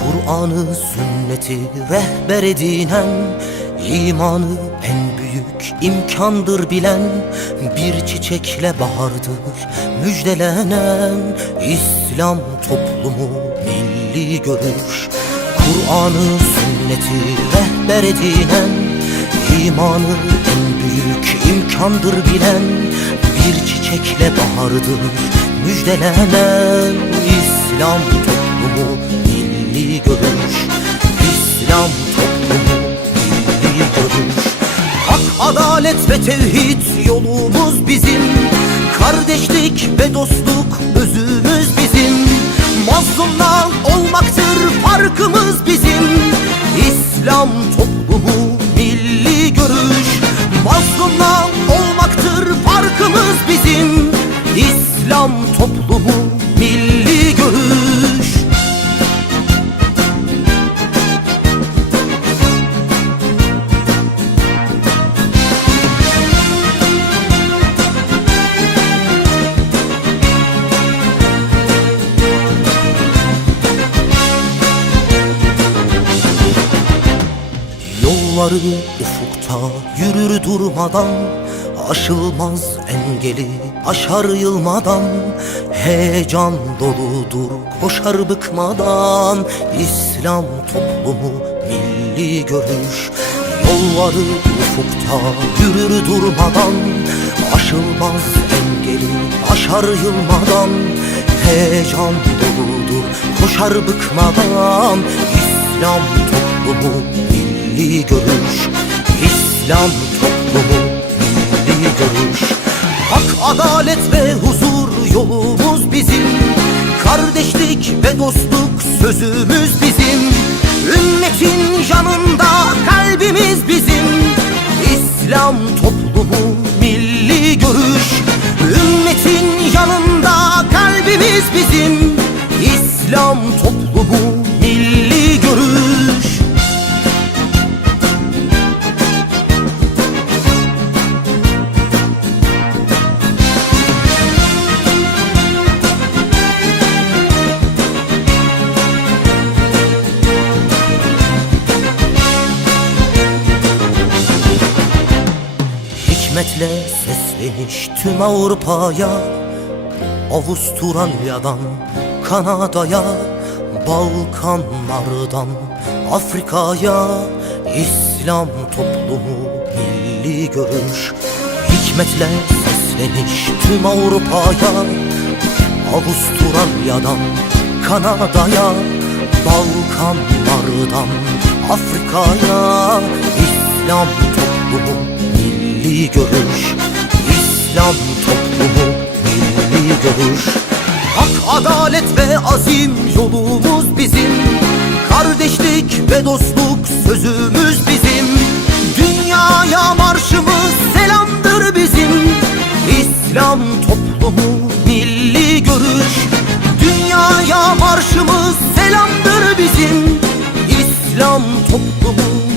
Kur'an'ı, sünneti rehber edinen, imanı en büyük imkandır bilen, bir çiçekle bahardır müjdelenen İslam toplumu milli görüş. Kur'an'ı, sünneti rehber edinen, imanı en büyük imkandır bilen, bir çiçekle bahardır müjdelenen İslam toplumu milli görüş. İslam toplumu milli görüş. Hak, adalet ve tevhid yolumuz bizim, kardeşlik ve dostluk özümüz bizim. Mazlumla olmaktır farkımız bizim, İslam toplumu milli görüş. Mazlumla olmaktır farkımız bizim, İslam toplumu milli görüş. Yolları ufukta yürür durmadan, aşılmaz engeli aşar yılmadan. Heyecan doludur koşar bıkmadan, İslam toplumu milli görüş. Yolları ufukta yürür durmadan, aşılmaz engeli aşar yılmadan. Heyecan doludur koşar bıkmadan, İslam toplumu milli görüş. İslam toplumu milli görüş. Hak, adalet ve huzur yolumuz bizim, kardeşlik ve dostluk sözümüz bizim. Ümmetin yanında kalbimiz bizim, İslam toplumu milli görüş. Ümmetin yanında kalbimiz bizim, İslam toplumu milli görüş. Hikmetle sesleniş tüm Avrupa'ya, Avustralya'dan Kanada'ya, Balkanlardan Afrika'ya, İslam toplumu milli görüş. Hikmetle sesleniş tüm Avrupa'ya, Avustralya'dan Kanada'ya, Balkanlardan Afrika'ya, İslam toplumu milli görüş. İslam toplumu milli görüş. Hak, adalet ve azim yolumuz bizim, kardeşlik ve dostluk sözümüz bizim. Dünyaya marşımız selamdır bizim, İslam toplumu milli görüş. Dünyaya marşımız selamdır bizim, İslam toplumu